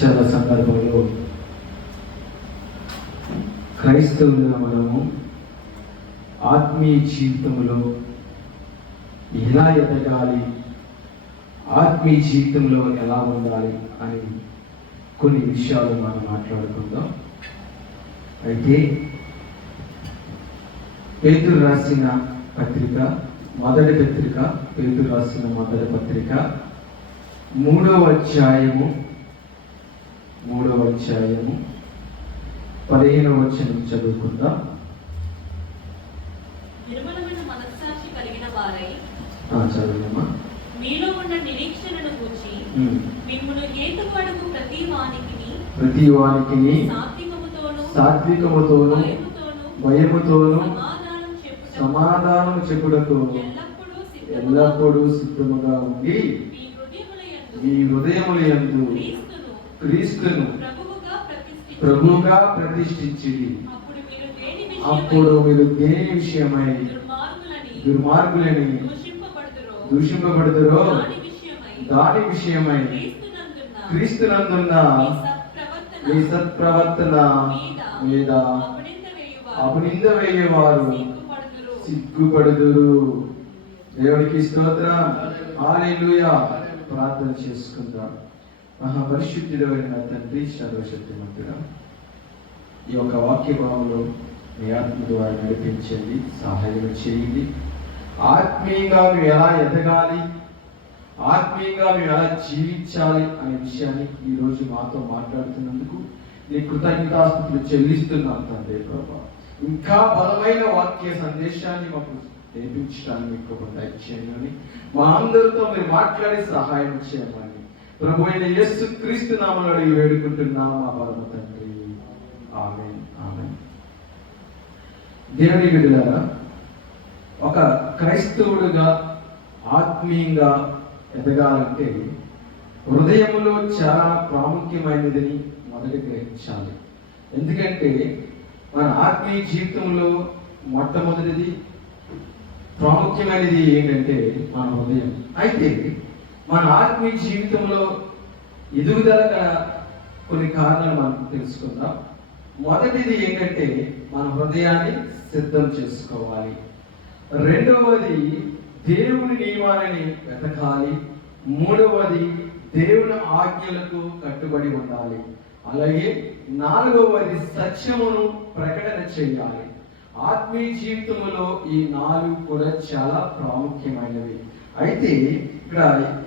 చాలా సందర్భంలో క్రైస్తవులుగా మనము ఆత్మీయ జీవితంలో ఎలా ఎదగాలి, ఆత్మీయ జీవితంలో ఎలా ఉండాలి అని కొన్ని విషయాలు మనం మాట్లాడుకుందాం. అయితే పేతురు రాసిన పత్రిక, మొదటి పత్రిక, పేతురు రాసిన మొదటి పత్రిక 3వ అధ్యాయము 15వ వచనం చదువుకుందాం. నిర్మలమైన మనస్సాక్షి కలిగిన వారై చదువుమా. మీలో ఉన్న నిరీక్షణను గూర్చి మిమ్మును హేతువాడుకు ప్రతి వానికిని సాత్వికముతోను భయముతోను సమాధానం చెప్పుటకు ఎల్లప్పుడూ సిద్ధముగా ఉండి మీ హృదయములయందు క్రీస్తును ప్రభువుగా ప్రతిష్ఠించిరి. అప్పుడు మీరు దేని విషయమై దుర్మార్గులని దూషింపబడుదురో దాని విషయమై క్రీస్తునందున్న మీ సత్ప్రవర్తన మీద అపనింద వేయేవారు సిగ్గుపడుదురు. దేవుడికి స్తోత్రం. హల్లెలూయా. ప్రార్థన చేసుకుందాం. మహాపరిశుద్ధుడైన తండ్రి, సర్వశక్తిమంతుడా, ఈ యొక్క వాక్య భావంలో మీ ఆత్మ ద్వారా నడిపించండి, సహాయం చేయండి. ఆత్మీయంగా మేము ఎలా ఎదగాలి, ఆత్మీయంగా మేము ఎలా జీవించాలి అనే విషయాన్ని ఈరోజు మాతో మాట్లాడుతున్నందుకు నీ కృతజ్ఞతాస్తుతులు చెల్లిస్తున్నాం తండ్రి ప్రభా. ఇంకా బలమైన వాక్య సందేశాన్ని మాకు నేర్పించడానికి మీకు ఒక దయచేయమని, మా అందరితో మీరు మాట్లాడి సహాయం చేయమని ప్రభు అయిన యేసు క్రీస్తు నామములో అడిగి వేడుకుంటున్నాము మా పరమ తండ్రి. ఆమేన్, ఆమేన్. దేవుని బిడ్డలారా, ఒక క్రైస్తవుడుగా ఆత్మీయంగా ఎదగాలంటే హృదయములో చాలా ప్రాముఖ్యమైనదని మొదటి గ్రహించాలి. ఎందుకంటే మన ఆత్మీయ జీవితంలో మొట్టమొదటిది ప్రాముఖ్యమైనది ఏంటంటే మన హృదయం. అయితే మన ఆత్మీయ జీవితంలో ఎదుగుదల కొన్ని కారణాలు మనం తెలుసుకుందాం. మొదటిది ఏంటంటే మన హృదయాన్ని సిద్ధం చేసుకోవాలి. రెండవది దేవుని నియమాలని వెతకాలి. మూడవది దేవుని ఆజ్ఞలకు కట్టుబడి ఉండాలి. అలాగే నాలుగవది సత్యమును ప్రకటన చేయాలి. ఆత్మీయ జీవితంలో ఈ 4 కూడా చాలా ప్రాముఖ్యమైనవి. అయితే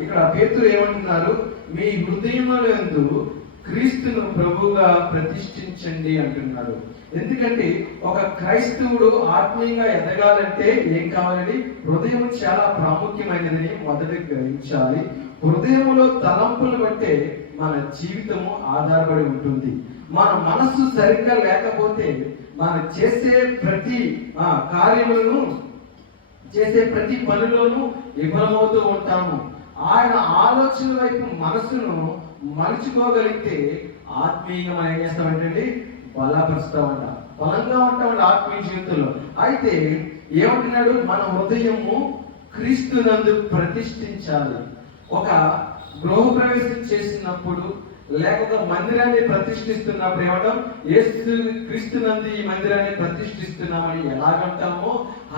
ఇక్కడ పేతురు ఏమంటున్నారు? మీ హృదయములందు క్రీస్తును ప్రభువుగా ప్రతిష్ఠించండి అంటున్నాడు. ఎందుకంటే ఒక క్రైస్తవుడు ఆత్మీయంగా ఎదగాలంటే ఏం కావాలండి? హృదయం చాలా ప్రాముఖ్యమైనదని మొదట గ్రహించాలి. హృదయములో తలంపులు బట్టే మన జీవితము ఆధారపడి ఉంటుంది. మన మనస్సు సరిగ్గా లేకపోతే మనం చేసే ప్రతి కార్యములను, చేసే ప్రతి పనులను విఫలమవుతూ ఉంటాము. ఆయన ఆలోచన వైపు మనసును మలుచుకోగలిగితే ఆత్మీయంగా మనం ఏం చేస్తామంటే బలపరుస్తూ ఉంటాం, బలంగా ఉంటామండి ఆత్మీయ జీవితంలో. అయితే ఏమంటున్నాడు? మన హృదయము క్రీస్తునందు ప్రతిష్ఠించాలి. ఒక గృహప్రవేశం చేసినప్పుడు లేకపోతే మందిరాన్ని ప్రతిష్ఠిస్తున్నప్పుడు ఏమంటాం? యేసు క్రీస్తునందు ఈ మందిరాన్ని ప్రతిష్ఠిస్తున్నామని ఎలాగంటామో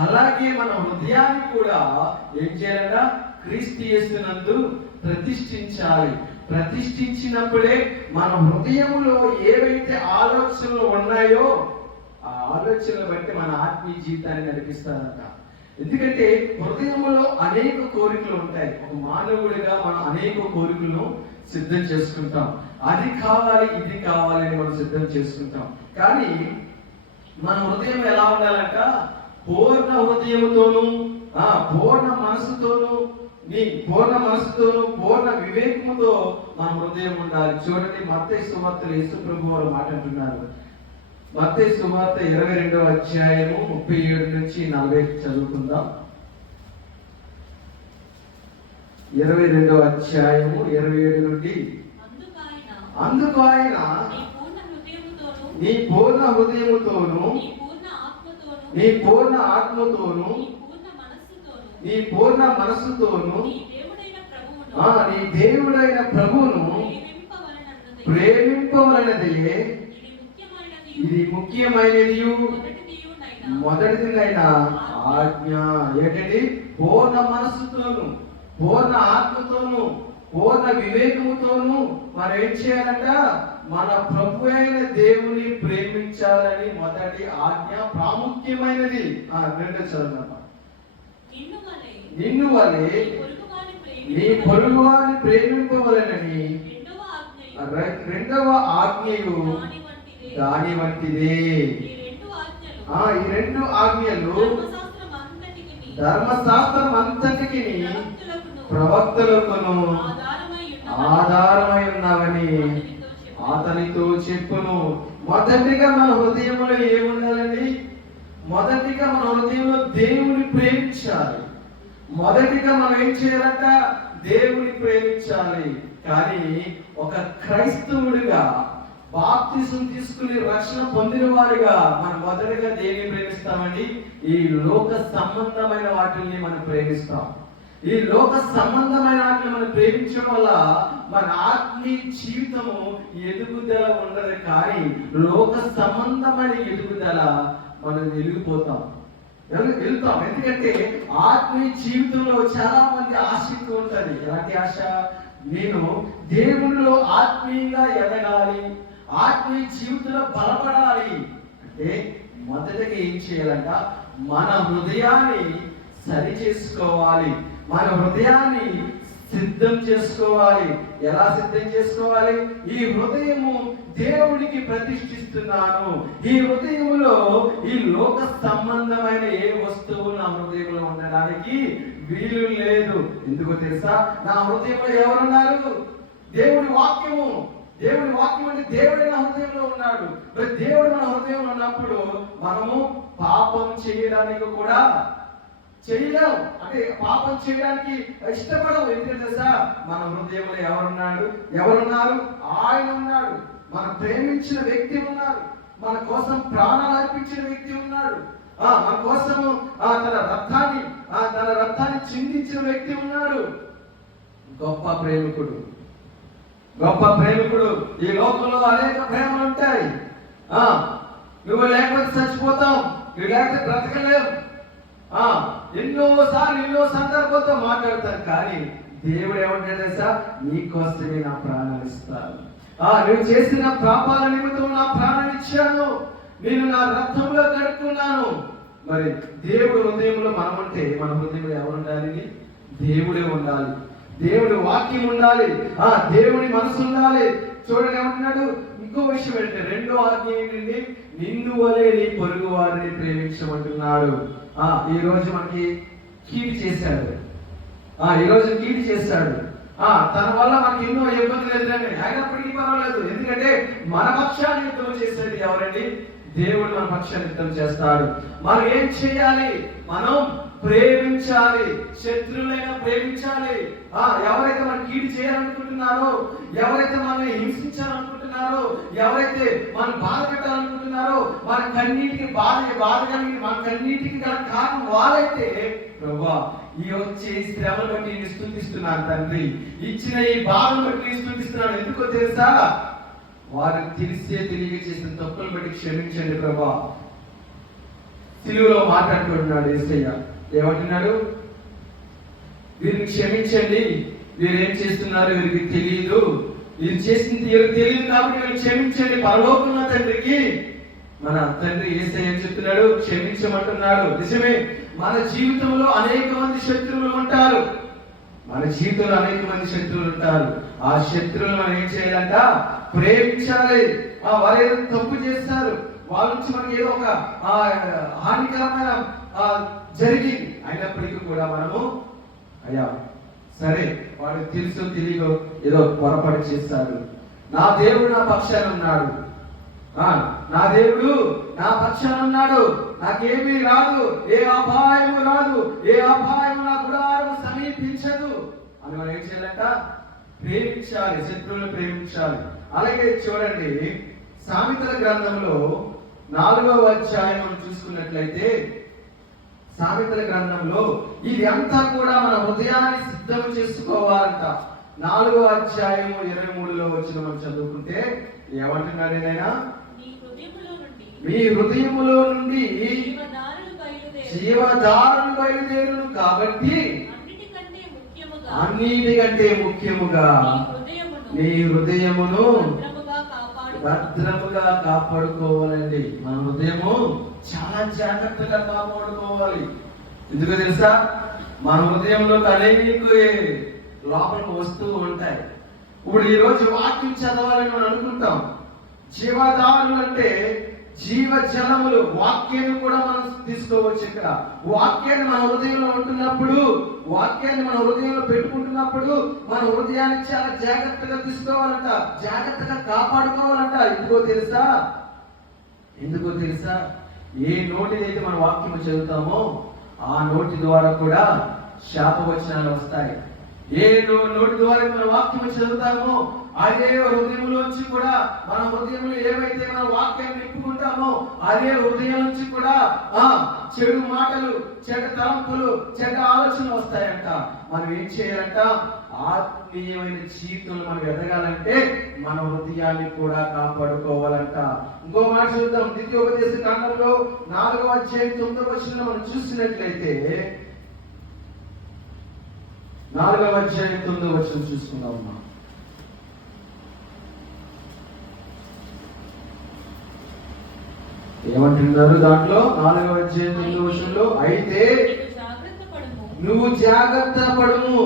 అలాగే మన హృదయాన్ని కూడా ఏం చేయాలంట? క్రీస్తు యేసునందు ప్రతిష్ఠించాలి. ప్రతిష్ఠించినప్పుడే మన హృదయంలో ఏవైతే ఆలోచనలు ఉన్నాయో ఆ ఆలోచనలు బట్టి మన ఆత్మీయ జీవితాన్ని నడిపిస్తారంట. ఎందుకంటే హృదయంలో అనేక కోరికలు ఉంటాయి. ఒక మానవుడిగా మనం అనేక కోరికలను సిద్ధం చేసుకుంటాం. అది కావాలి, ఇది కావాలి అని మనం సిద్ధం చేసుకుంటాం. కానీ మన హృదయం ఎలా ఉండాలంట? పూర్ణ హృదయముతోనూ పూర్ణ మనసుతోనూ పూర్ణ వివేకముతో మన హృదయం ఉండాలి. చూడండి, మత్తయి సువార్తలో యేసు ప్రభు వారు మాట అంటున్నారు. మత్తయి సువార్త 22వ అధ్యాయము 37 నుంచి 40 చదువుకుందాం. 22వ అధ్యాయము 27 నుండి. అందుకు ఆయన నీ పూర్ణ హృదయముతోను, నీ పూర్ణ ఆత్మతోను, నీ పూర్ణ మనస్సుతోను నీ దేవుడైన ప్రభువును ప్రేమింపవలనదే ఇది ముఖ్యమైనది మొదటిదినైన ఆజ్ఞ. ఏంటండి? పూర్ణ మనస్సుతోను, పూర్ణ ఆత్మతోను, పూర్ణ వివేకముతోను మనం ఏం చేయాలంట? మన ప్రభు అయిన దేవుని ప్రేమించాలని మొదటి ఆజ్ఞ ప్రాముఖ్యమైనది. రెండో చదువు. నిన్ను వలె నీ పొరుగు వారిని ప్రేమింపవలనని రెండవ ఆజ్ఞయు దాని వంటిదే. ఈ రెండు ఆజ్ఞలు ధర్మశాస్త్రం అంతటికి ప్రవక్తలకును ఆధారమై ఉన్నావని అతనితో చెప్పును. మొదటిగా మన హృదయంలో ఏముండాలండి? మొదటిగా మన హృదయంలో దేవుని ప్రేమించాలి. మొదటిగా మనం ఏం చేయాలంట? దేవుని ప్రేమించాలి. కానీ ఒక క్రైస్తవుడిగా బాప్తిసం తీసుకుని రక్షణ పొందిన వారిగా మనం మొదటిగా దేన్ని ప్రేమిస్తామండి? ఈ లోక సంబంధమైన వాటిని మనం ప్రేమిస్తాం. ఈ లోక సంబంధమైన వాటిని మనం ప్రేమించడం వల్ల మన ఆత్మీయ జీవితము ఎదుగుదల ఉండదు. కానీ లోక సంబంధమైన ఎదుగుదల మనం వెలిగిపోతాం, వెళ్తాం. ఎందుకంటే ఆత్మీయ జీవితంలో చాలా మంది ఆసక్తి ఉంటుంది. ఎలాంటి ఆశ? నేను దేవునిలో ఆత్మీయంగా ఎదగాలి, ఆత్మీయ జీవితంలో బలపడాలి అంటే మొదటగా ఏం చేయాలంట? మన హృదయాన్ని సరి చేసుకోవాలి, మన హృదయాన్ని సిద్ధం చేసుకోవాలి. ఎలా సిద్ధం చేసుకోవాలి? ఈ హృదయము దేవుడికి ప్రతిష్ఠిస్తున్నాను. ఈ హృదయములో ఈ లోక సంబంధమైన ఏ వస్తువు నా హృదయంలో ఉండడానికి వీలు లేదు. ఎందుకో తెలుసా? నా హృదయంలో ఎవరున్నారు? దేవుడి వాక్యము. దేవుడి వాక్యం అంటే దేవుడే నా హృదయంలో ఉన్నాడు. మరి దేవుడు మన హృదయంలో ఉన్నప్పుడు మనము పాపం చేయడానికి కూడా చేయలేం. అంటే పాపం చేయడానికి ఇష్టపడవు. ఎందుకంటే తెలుసా? మన హృదయంలో ఎవరున్నారు? ఆయన ఉన్నాడు. మనం ప్రేమించిన వ్యక్తి ఉన్నాడు. మన కోసం ప్రాణాలు అర్పించిన వ్యక్తి ఉన్నాడు. మన కోసము తన రక్తాన్ని చిందించిన వ్యక్తి ఉన్నాడు. గొప్ప ప్రేమికుడు, గొప్ప ప్రేమికుడు. ఈ లోకంలో అనేక ప్రేమలు ఉంటాయి. నువ్వు లేకపోతే చచ్చిపోతాం, నువ్వు లేకపోతే బ్రతకలేం. ఎన్నోసార్లు ఎన్నో సందర్భాలతో మాట్లాడతాను. కానీ దేవుడు ఏమంటాడు తెలుసా? నీకోసమే నా ప్రాణాలు ఇస్తాను. నువ్వు చేసిన పాపాల నిమిత్తం నా ప్రాణాన్ని ఇచ్చాను, నేను నా రక్తంలో కడుక్కున్నాను. మరి దేవుడు హృదయంలో మనం ఉంటే మన హృదయంలో ఎవరు ఉండాలి? దేవుడే ఉండాలి, దేవుడి వాక్యం ఉండాలి, దేవుడి మనసు ఉండాలి. చూడండి ఏమంటున్నాడు? ఇంకో విషయం ఏంటంటే రెండో ఆజ్ఞ ఏంటండి? నిన్ను వలె నీ పొరుగు వారిని ప్రేమించమంటున్నాడు. ఈ రోజు మనకి కీడు చేశాడు. తన వల్ల మనకి ఎన్నో ఇబ్బందులు ఎదురని అయినప్పటికీ పర్వాలేదు. ఎందుకంటే మన పక్షాన్ని యుద్ధం చేసేది ఎవరండి? దేవుడు మన పక్షాన్ని యుద్ధం చేస్తాడు. మనం ఏం చేయాలి? మనం ప్రేమించాలి, శత్రువులైనా ప్రేమించాలి. ఎవరైతే మనం కీడు చేయాలనుకుంటున్నారో, ఎవరైతే మనల్ని హింసించాలనుకుంటున్నారో, ఎవరైతే మనం బాధ పెట్టాలనుకుంటున్నారో, మన కన్నీటికి బాధ కలిగి మన కన్నీటికి గల కారణం వారైతే, ప్రభువా ఈ వచ్చే శ్రమను బట్టి నేను స్తుతిస్తున్నాను తండ్రి, ఇచ్చిన ఈ బాధను బట్టి నేను స్తుతిస్తున్నాను. ఎందుకో తెలుసా? వారు తెలియక చేసిన తప్పులు బట్టి క్షమించండి ప్రభువా. సిలువలో మాట్లాడుకుంటున్నాడు యేసయ్య. ఏమంటున్నాడు? వీరిని క్షమించండి, వీరు ఏం చేస్తున్నారు వీరికి తెలియదు, వీరు చేసింది వీరికి తెలియదు కాబట్టి వీరు క్షమించండి. పరలోకమున్న తండ్రికి మన తండ్రి యేసయ్య ఏం చెప్తున్నాడు? క్షమించమంటున్నాడు. నిజమే, మన జీవితంలో అనేక మంది శత్రువులు ఉంటారు. ఆ శత్రువులు మనం ఏం చేయాలంట? ప్రేమించాలి. వారు ఏదో తప్పు చేస్తారు, వాళ్ళ నుంచి మనకి ఏదో ఒక హానికరమైన జరిగింది అయినప్పటికీ కూడా మనము అయ్యా సరే, వాడు తెలుసో తెలియదో ఏదో పొరపాటు చేస్తారు, నా దేవుడు నా పక్షాన ఉన్నాడు, నా దేవుడు నా పక్షాన ఉన్నాడు, నాకేమీ రాదు, ఏ అపాయము రాదు, ఏ అపాయము నా గుడారము సమీపించదు అని మనం ఏం చేయాలంట? ప్రేమించాలి, శత్రువులను ప్రేమించాలి. అలాగే చూడండి, సామెతల గ్రంథంలో 4వ అధ్యాయం మనం చూసుకున్నట్లయితే, సామెతల గ్రంథంలో ఇది అంతా కూడా మన హృదయాన్ని సిద్ధం చేసుకోవాలంట. 4వ అధ్యాయము 23లో వచ్చిన మనం చదువుకుంటే ఏమంటున్నాడు ఆయన? మీ హృదయములో నుండి జీవధారలు బయలుదేరును కాబట్టి అన్నిటికంటే ముఖ్యముగా నీ హృదయమును భద్రముగా కాపాడుకోవాలండి. మన హృదయము చాలా జాగ్రత్తగా కాపాడుకోవాలి. ఎందుకు తెలుసా? మన హృదయంలో అనేక లోపలికి వస్తూ ఉంటాయి. ఇప్పుడు ఈ రోజు వాక్యం చదవాలని మనం అనుకుంటాం. జీవధారులు అంటే జీవ జలములు, వాక్యాన్ని కూడా మనం తీసుకోవచ్చు. ఇక్కడ వాక్యాన్ని మన హృదయంలో ఉంటున్నప్పుడు, వాక్యాన్ని మన హృదయంలో పెట్టుకుంటున్నప్పుడు మన హృదయాన్ని చాలా జాగ్రత్తగా తీసుకోవాలంట, జాగ్రత్తగా కాపాడుకోవాలంట. ఎందుకో తెలుసా? ఏ నోటిదైతే మన వాక్యము చదువుతామో ఆ నోటి ద్వారా కూడా శాపవచనాలు వస్తాయి. ఏ నోటి ద్వారా మన వాక్యము చదువుతామో అదే హృదయంలోంచి కూడా, మన హృదయంలో ఏవైతే మన వాక్యాన్ని నింపుకుంటామో అదే హృదయం నుంచి కూడా చెడు మాటలు, చెడ్డ తలంపులు, చెడ్డ ఆలోచనలు వస్తాయంట. మనం ఏం చేయాలంట? ఆత్మీయమైన జీవితంలో మనం ఎదగాలంటే మన హృదయాన్ని కూడా కాపాడుకోవాలంట. ఇంకో మాట చూద్దాం. ద్వితీయోపదేశ కాండంలో 4వ అధ్యాయం 9వ వచనంలో మనం చూసినట్లయితే, 4వ అధ్యాయం 9వ వచనం చూసుకుందాం. ఏమంటున్నారు దాంట్లో? 4వ అధ్యాయం 9వ వచనంలో, అయితే నువ్వు జాగ్రత్త పడుము,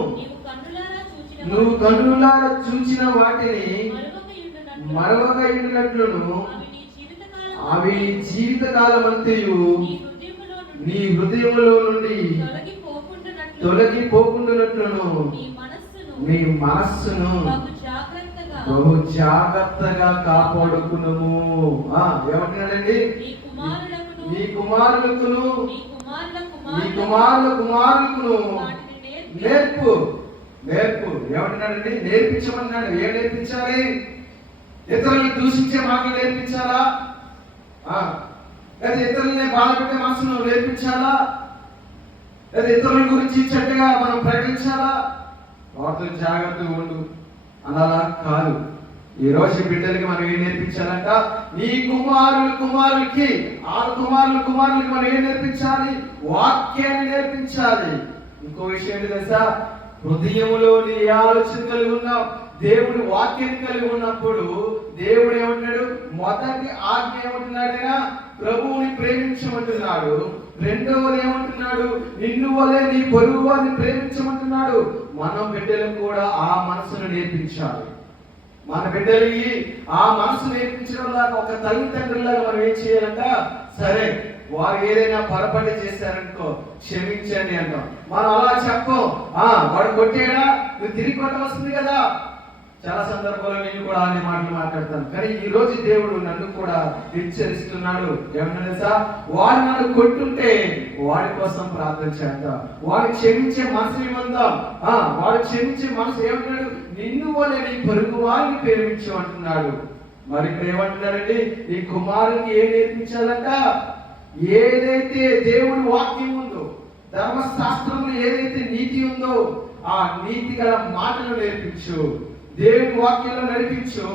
నువ్వు కన్నులారా చూచిన వాటిని మరొక ఇండినట్లును అవి జీవితకాలం అంతయు నీ హృదయములో నుండి తొలగిపోకుండానట్లును నీ మనస్సును బహు జాగ్రత్తగా కాపాడుకునుము. ఏమంటున్నాడండి? నీ కుమారులకును నీ కుమారుల కుమారులకును నేర్పు. ఏమంటున్నాడండి? నేర్పించమన్నాడు. ఏం నేర్పించాలి? ఇతరులను దూషించే మాటలు నేర్పించాలా? లేదా ఇతరులని బాధ పెట్టే మనసును నేర్పించాలా? లేదా ఇతరుల గురించి చెడ్డగా మనం ప్రకటించాలా? వాటితో జాగ్రత్తగా ఉండు అలా కాదు. ఈ రోజు బిడ్డలకి మనం ఏం నేర్పించాలంట? నీ కుమారులకి మనం ఏం నేర్పించాలి? వాక్యాన్ని నేర్పించాలి. ఇంకో విషయం ఏంటి తెలుసా? హృదయంలో నీ ఆలోచన కలిగి ఉన్నావు, దేవుడి వాక్యాన్ని కలిగి ఉన్నప్పుడు దేవుడు ఏమంటున్నాడు? మొదటి ఆజ్ఞ ఏమంటున్నాడైనా? ప్రభువుని ప్రేమించమంటున్నాడు. రెండవది ఏమంటున్నాడు? నిన్ను వలె నీ పొరుగు వారిని ప్రేమించమంటున్నాడు. మనం బిడ్డలకు కూడా ఆ మనసును నేర్పించాలి. మన బిడ్డలకి ఆ మనసు నేర్పించడం లాగా ఒక తల్లిదండ్రులాగా మనం ఏం చేయాలంట? సరే, వారు ఏదైనా పొరపాటు చేశారనుకో క్షమించండి అంటాం. మనం అలా చెప్పం. వాడు కొట్టాడా, నువ్వు తిరిగి కొట్టవలసింది కదా. చాలా సందర్భాల్లో నేను కూడా అనే మాటలు మాట్లాడతాను. కానీ ఈ రోజు దేవుడు నన్ను కూడా హెచ్చరిస్తున్నాడు. ఏమన్నా తెలుసా? వాడు నన్ను కొట్టుంటే వాడి కోసం ప్రార్థన చేద్దాం. వాడు క్షమించే మనసు ఏమందాం. వాడు క్షమించే మనసు ఏమంటున్నాడు? నిన్ను వలె నీ పొరుగు వారిని ప్రేమించు అంటున్నాడు. మరి ఇక్కడ ఏమంటున్నాడండి? నీ కుమారునికి ఏం నేర్పించాలంట? ఏదైతే దేవుడి వాక్యం ఉందో, ధర్మశాస్త్రంలో ఏదైతే నీతి ఉందో ఆ నీతి గల మాటలు నేర్పించు. దేవుని వాక్యంలో నడిపించు.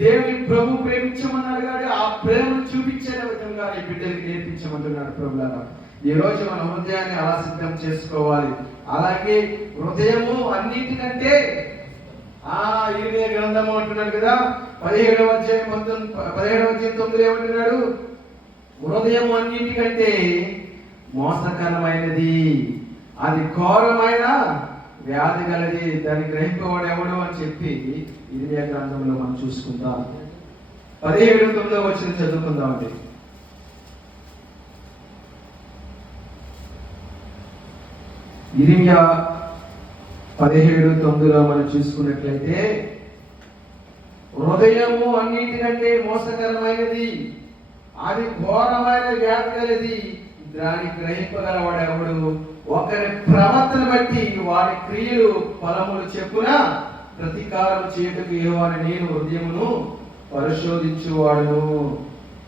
దేవుని ప్రభు ప్రేమించమన్నాడు కాబట్టి ఆ ప్రేమను చూపించే విధంగా నీ బిడ్డలకి నేర్పించమంటున్నాడు ప్రభులారా. ఈ రోజు మన హృదయాన్ని అలా సిద్ధం చేసుకోవాలి. అలాగే హృదయము అన్నిటికంటే ఇర్మియా గ్రంథము అంటున్నాడు కదా, 17వ అధ్యాయం 9 ఏమంటున్నాడు? హృదయం అన్నిటికంటే మోసకరమైనది, అది ఘోరమైన వ్యాధి గలది, దాన్ని గ్రహింపవాడు ఎవడు అని చెప్పి ఇర్మియా గ్రంథంలో మనం చూసుకుందాం. 17:9 వచనం చదువుకుందామండి. ఇర్మియా 17:9 మనం చూసుకున్నట్లయితే, హృదయము అన్నిటికంటే మోసకరమైనది, అది ఘోరమైన వ్యాధి గలది, దాన్ని గ్రహింపగలవాడు ఎవడు? ఒకరి ప్రవర్తన బట్టి వారి క్రియలు ఫలములు చెప్పున ప్రతీకారం చేయుటకు యెహోవాను నేను హృదయమును పరిశోధించువాడును.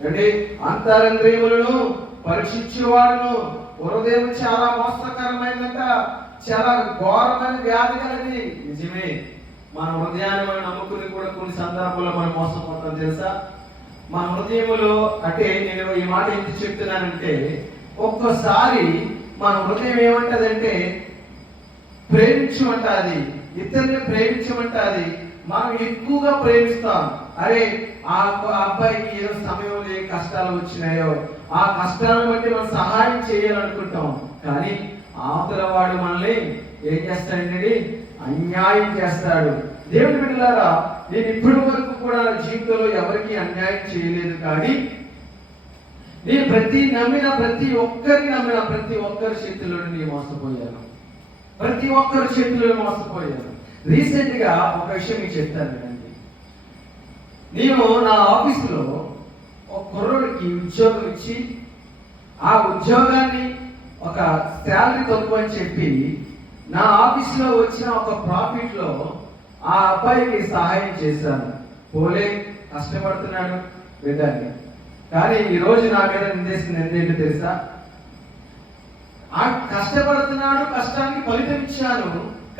అంటే అంతరంద్రియములను పరీక్షించేవాడును. హృదయం చాలా మోసకరమైందంట, చాలా ఘోరమైన వ్యాధి కలది. నిజమే, మన హృదయాన్ని మనం నమ్ముకుని కూడా కొన్ని సందర్భాల్లో మనం మోసపోతాం తెలుసా. మన హృదయములో అంటే నేను ఈ మాట ఎందుకు చెప్తున్నానంటే, ఒక్కోసారి మన హృదయం ఏమంటదంటే ప్రేమించమంటాది, ఇతరుని ప్రేమించమంటాది. మనం ఎక్కువగా ప్రేమిస్తాం. అరే ఆ అబ్బాయికి ఏదో సమయంలో కష్టాలు వచ్చినాయో ఆ కష్టాలను బట్టి మనం సహాయం చేయాలనుకుంటాం. కానీ అవతల వాడు మనల్ని ఏం చేస్తాడండి, అన్యాయం చేస్తాడు. దేవుని బిడ్డలారా, నేను ఇప్పటి వరకు కూడా నా జీవితంలో ఎవరికి అన్యాయం చేయలేదు. కానీ నేను ప్రతి ఒక్కరి చేతిలో నేను మోసపోయాను. ప్రతి ఒక్కరి చేతిలో మోసపోయాను. రీసెంట్ గా ఒక విషయం మీకు చెప్తాను. నేను నా ఆఫీసులో ఒక కుర్రోడికి ఉద్యోగం ఇచ్చి ఆ ఉద్యోగాన్ని ఒక శాలరీ తక్కువ అని చెప్పి నా ఆఫీసులో వచ్చిన ఒక ప్రాఫిట్ లో ఆ అబ్బాయికి సహాయం చేశాను. పోలే కష్టపడుతున్నాడు బిడ్డని. కానీ ఈ రోజు నా మీద నిందేసింది ఏంటంటే తెలుసా, ఆ కష్టపడుతున్నాడు, కష్టానికి ఫలితం ఇచ్చాను.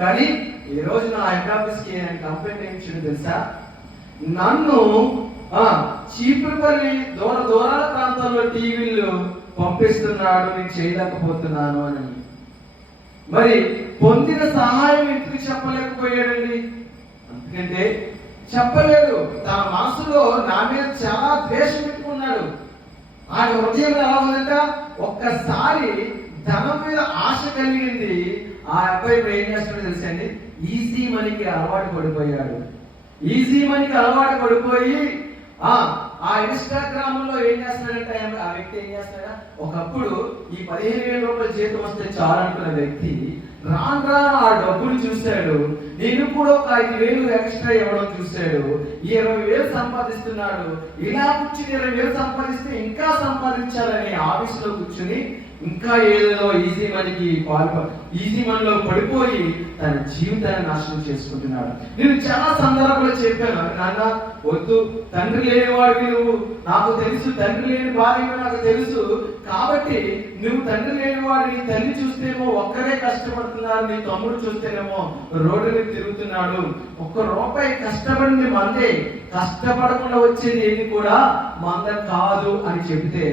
కానీ ఈ రోజు నా హెడ్ ఆఫీస్కి నేను కంప్లైంట్ ఏమి ఇచ్చాడు తెలుసా, నన్ను చీపురుపల్లి దూరాల ప్రాంతాల్లో టీవీలు పంపిస్తున్నాడు, నేను చేయలేకపోతున్నాను అని. మరి పొందిన సహాయం ఎందుకు చెప్పలేకపోయాడండి? ఎందుకంటే చెప్పలేడు. తన మనసులో నా మీద చాలా ద్వేషం పెట్టుకున్నాడు. ఆయన హృదయం ఎలా ఉందంట, ఒక్కసారి ధనం మీద ఆశ కలిగింది. ఆ అబ్బాయి ఏం చేస్తాడో తెలుసండి, ఈజీ మనీకి అలవాటు పడిపోయాడు. ఈజీ మనీకి అలవాటు పడిపోయి ఆ ఇన్స్టాగ్రామ్ లో ఏం చేస్తున్నాడంటే ఆ వ్యక్తి ఏం చేస్తాడా, ఒకప్పుడు ఈ 15,000 రూపాయల జీతం వస్తే చాలనుకున్న వ్యక్తి రాను ఆ డబ్బులు చూశాడు. నేను కూడా ఒక 5,000 ఎక్స్ట్రా ఇవ్వడం చూశాడు. 20,000 సంపాదిస్తున్నాడు. ఇలా కూర్చుని 20,000 సంపాదిస్తే ఇంకా సంపాదించాలని ఆఫీసులో కూర్చుని ఇంకా ఏదో ఈజీ మనీలో పడిపోయి తన జీవితాన్ని నాశనం చేసుకుంటున్నాడు. నేను చాలా సందర్భాల్లో చెప్పాను, నాన్న వద్దు, తండ్రి లేనివాడివి నువ్వు, నాకు తెలుసు, తండ్రి లేని భార్య నాకు తెలుసు. కాబట్టి నువ్వు తండ్రి లేనివాడిని, తల్లి చూస్తేమో ఒక్కరే కష్టపడుతున్నారు, నీ తమ్ముడు చూస్తేనేమో రోడ్డు మీద తిరుగుతున్నాడు. ₹1 కష్టపడింది మందే, కష్టపడకుండా వచ్చేది ఏది కూడా మంద కాదు అని చెబితే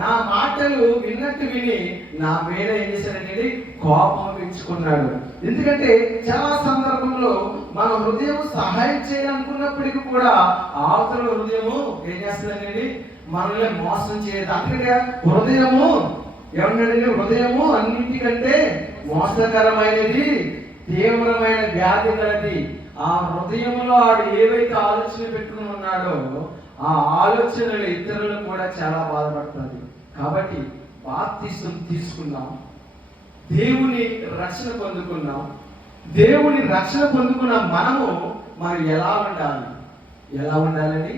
నా మాటలు విన్నట్టు విని నా మీద ఏం చేశాడంటే కోపం పెంచుకున్నాడు. ఎందుకంటే చాలా సందర్భంలో మన హృదయం సహాయం చేయాలనుకున్నప్పటికీ కూడా అవతల హృదయము ఏం చేస్తుందండి, మనల్ని మోసం చేయదు. అందుకే హృదయము ఏమన్నాడండి, హృదయము అన్నింటికంటే మోసకరమైనది, తీవ్రమైన వ్యాధి కలది. ఆ హృదయంలో ఆడు ఏవైతే ఆలోచన పెట్టుకుని ఉన్నాడో ఆ ఆలోచనలు ఇతరులను కూడా చాలా బాధపడుతుంది. కాబట్టి బాప్తిసం తీసుకున్నాం, దేవుని రక్షణ పొందుకున్నాం. దేవుని రక్షణ పొందుకున్న మనం ఎలా ఉండాలని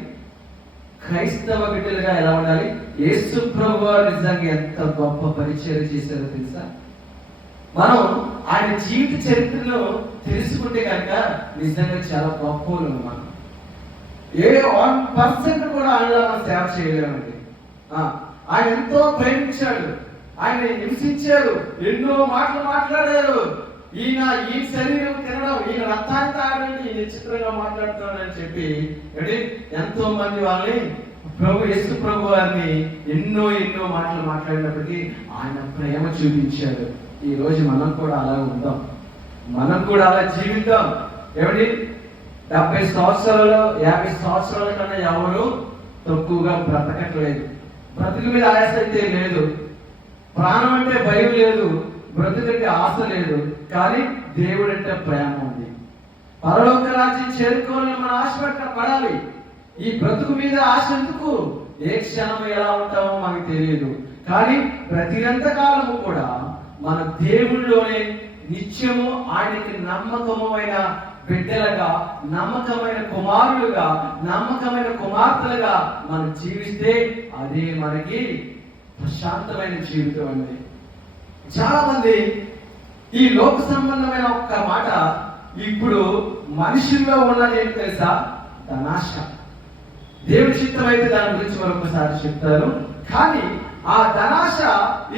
క్రైస్తవ బిడ్డలుగా ఎలా ఉండాలి? యేసు ప్రభువు నిజంగా ఎంత గొప్ప పరిచయం చేశారో తెలుసా. మనం ఆయన జీవిత చరిత్రను తెలుసుకుంటే కనుక నిజంగా చాలా గొప్ప మనం 1% కూడా ఆయనలో మనం సేవ చేయలేమండి. ఆయన ఎంతో ప్రేమించాడు, ఆయన హింసించాడు, ఎన్నో మాటలు మాట్లాడారు. ఈ శరీరం తినడం, ఈయన రక్తాన్ని తాగడం, ఈయన విచిత్రంగా మాట్లాడుతున్నాడని చెప్పి ఎంతో మంది వాళ్ళని యేసు ప్రభు వారిని ఎన్నో మాటలు మాట్లాడినప్పటికీ ఆయన ప్రేమ చూపించాడు. ఈ రోజు మనం కూడా అలా ఉందాం, మనం కూడా అలా జీవిద్దాం. 70 సంవత్సరాలు 50 సంవత్సరాల కన్నా ఎవరు తక్కువగా బ్రతకట్లేదు. బ్రతుకు మీద ఆశ అయితే లేదు, ప్రాణం అంటే భయం లేదు, బ్రతుకంటే ఆశ లేదు. కానీ దేవుడు అంటే ప్రేమ ఉంది. పరలోక రాజ్యం చేరుకోవాలని మన ఆశ పడాలి. ఈ బ్రతుకు మీద ఆశ ఎందుకు? ఏ క్షణం ఎలా ఉంటామో మనకు తెలియదు. కానీ ప్రతినంత కాలము కూడా మన దేవుళ్ళలోనే నిత్యము ఆయనకి నమ్మకమైన బిడ్డలుగా, నమ్మకమైన కుమారులుగా, నమ్మకమైన కుమార్తెలుగా మనం జీవిస్తే అదే మనకి ప్రశాంతమైన జీవితం అండి. చాలా మంది ఈ లోక సంబంధమైన ఒక్క మాట ఇప్పుడు మనుషుల్లో ఉన్నది ఏంటి తెలుసా? ధనాశ. దేవుడి చిత్తం అయితే దాని గురించి మరొకసారి చెప్తారు. కానీ ఆ ధనాశ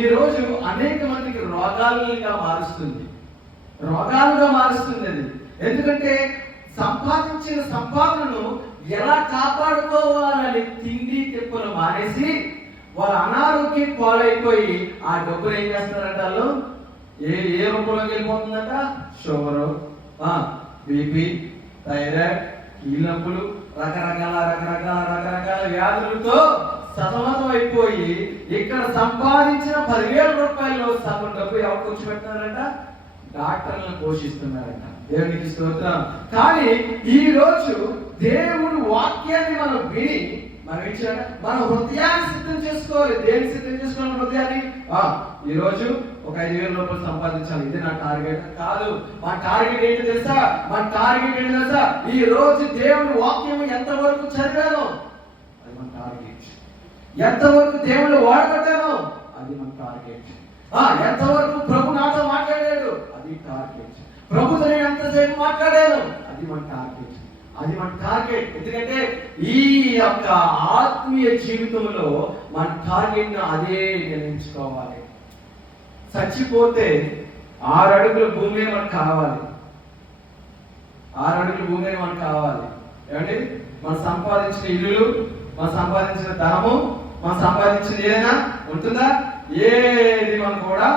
ఈ రోజు అనేక మందికి రోగాలుగా మారుస్తుంది అది. ఎందుకంటే సంపాదించిన సంపాదనను ఎలా కాపాడుకోవాలని తిండి తిప్పలు మానేసి వాళ్ళ అనారోగ్యం పాలైపోయి ఆ డబ్బులు ఏం చేస్తున్నారంట వాళ్ళు ఏ రూపంలోకి వెళ్ళిపోతుందంట? షుగరు, బీపీ, థైరాయిడ్, కీళ్ళప్పులు, రకరకాల వ్యాధులతో సతమతం అయిపోయి ఇక్కడ సంపాదించిన 10,000 రూపాయలు సగం డబ్బు ఎవరు కూర్చోబెట్టినారంట? డాక్టర్లను పోషిస్తున్నారంట. దేవునికి స్తోత్రం. కానీ ఈ రోజు దేవుడు వాక్యాన్ని మనం విని మనం ఇచ్చాక మన హృదయాన్ని సిద్ధం చేసుకోవాలి. దేన్ని సిద్ధం చేసుకోవాలి? హృదయాన్ని. ఈ రోజు ఒక 5,000 రూపాయలు సంపాదించాలి, ఇది నా టార్గెట్ కాదు. మన టార్గెట్ ఏంటి తెలుసా? మన టార్గెట్ ఏంటి తెలుసా? ఈ రోజు దేవుని వాక్యం ఎంతవరకు చదివాను అది మన టార్గెట్. ఎంతవరకు దేవుడు వాడబడ్డాను అది మన టార్గెట్. ఎంతవరకు ప్రభు నాతో మాట్లాడాడు అది టార్గెట్. ప్రభుతో నేను ఎంతసేపు మాట్లాడాను అది మన టార్గెట్. అది మన టార్గెట్. ఎందుకంటే ఈ యొక్క ఆత్మీయ జీవితంలో మన టార్గెట్ ను అదే నిర్ణయించుకోవాలి. చచ్చిపోతే 6 అడుగుల భూమి మనకు కావాలి. 6 అడుగుల భూమి మనకు కావాలి. ఏమండి? మనం సంపాదించిన ఇల్లులు, మనం సంపాదించిన ధనము, మనం సంపాదించిన ఏదైనా ఉంటుందా? ఏది మనం కూడా